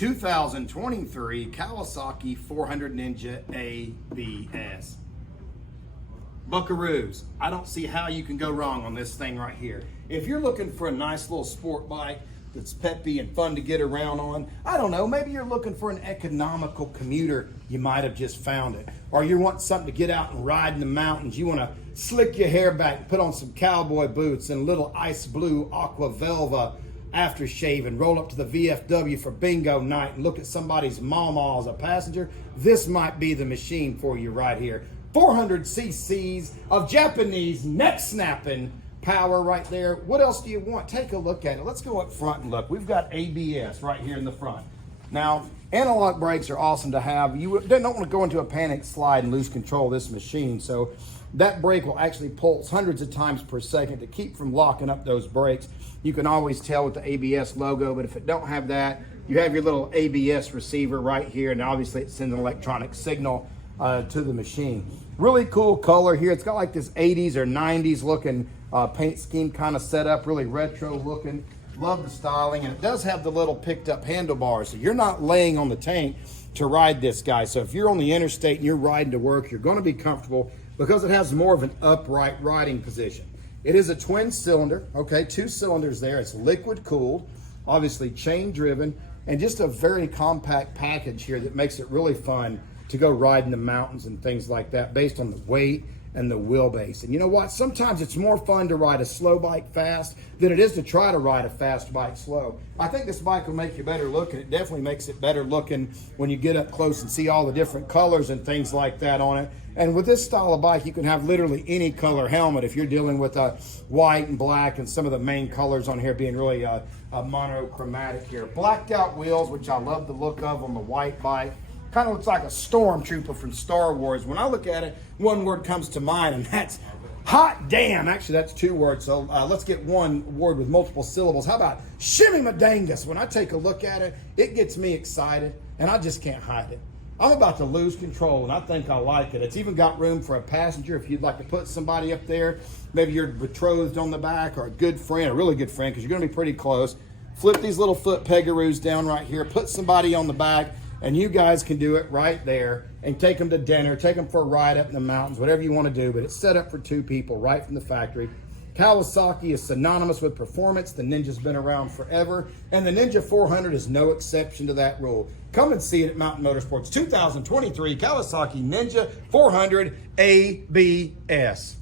2023 Kawasaki 400 Ninja ABS. Buckaroos, I don't see how you can go wrong on this thing right here. If you're looking for a nice little sport bike that's peppy and fun to get around on, I don't know, maybe you're looking for an economical commuter, you might have just found it. Or you want something to get out and ride in the mountains, you want to slick your hair back and put on some cowboy boots and a little ice blue aqua velva aftershave and roll up to the VFW for bingo night and look at somebody's mama as a passenger. This might be the machine for you right here. 400 cc's of Japanese neck snapping power right there. What else do you want? Take a look at it. Let's go up front and look. We've got ABS right here in the front. Now, analog brakes are awesome to have. You don't want to go into a panic slide and lose control of this machine. So that brake will actually pulse hundreds of times per second to keep from locking up those brakes. You can always tell with the ABS logo, but if it don't have that, you have your little ABS receiver right here, and obviously it sends an electronic signal to the machine. Really cool color here. It's got like this 80s or 90s looking paint scheme kind of setup, really retro looking. Love the styling, and it does have the little picked up handlebars, so you're not laying on the tank to ride this guy. So if you're on the interstate and you're riding to work, you're going to be comfortable because it has more of an upright riding position. It is a twin cylinder, okay, 2 cylinders there. It's liquid cooled, obviously chain driven, and just a very compact package here that makes it really fun to go ride in the mountains and things like that based on the weight and the wheelbase. And you know what? Sometimes it's more fun to ride a slow bike fast than it is to try to ride a fast bike slow. I think this bike will make you better looking. It definitely makes it better looking when you get up close and see all the different colors and things like that on it. And with this style of bike, you can have literally any color helmet if you're dealing with white and black and some of the main colors on here being really monochromatic here. Blacked out wheels, which I love the look of on the white bike. Kind of looks like a stormtrooper from Star Wars. When I look at it, one word comes to mind, and that's hot damn. Actually, that's 2 words, so let's get one word with multiple syllables. How about shimmy madangus? When I take a look at it, it gets me excited, and I just can't hide it. I'm about to lose control, and I think I like it. It's even got room for a passenger if you'd like to put somebody up there. Maybe you're betrothed on the back, or a good friend, a really good friend, because you're going to be pretty close. Flip these little foot pegaroos down right here. Put somebody on the back, and you guys can do it right there and take them to dinner, take them for a ride up in the mountains, whatever you want to do, but it's set up for 2 people right from the factory. Kawasaki is synonymous with performance. The Ninja's been around forever, and the Ninja 400 is no exception to that rule. Come and see it at Mountain Motorsports 2023 Kawasaki Ninja 400 ABS.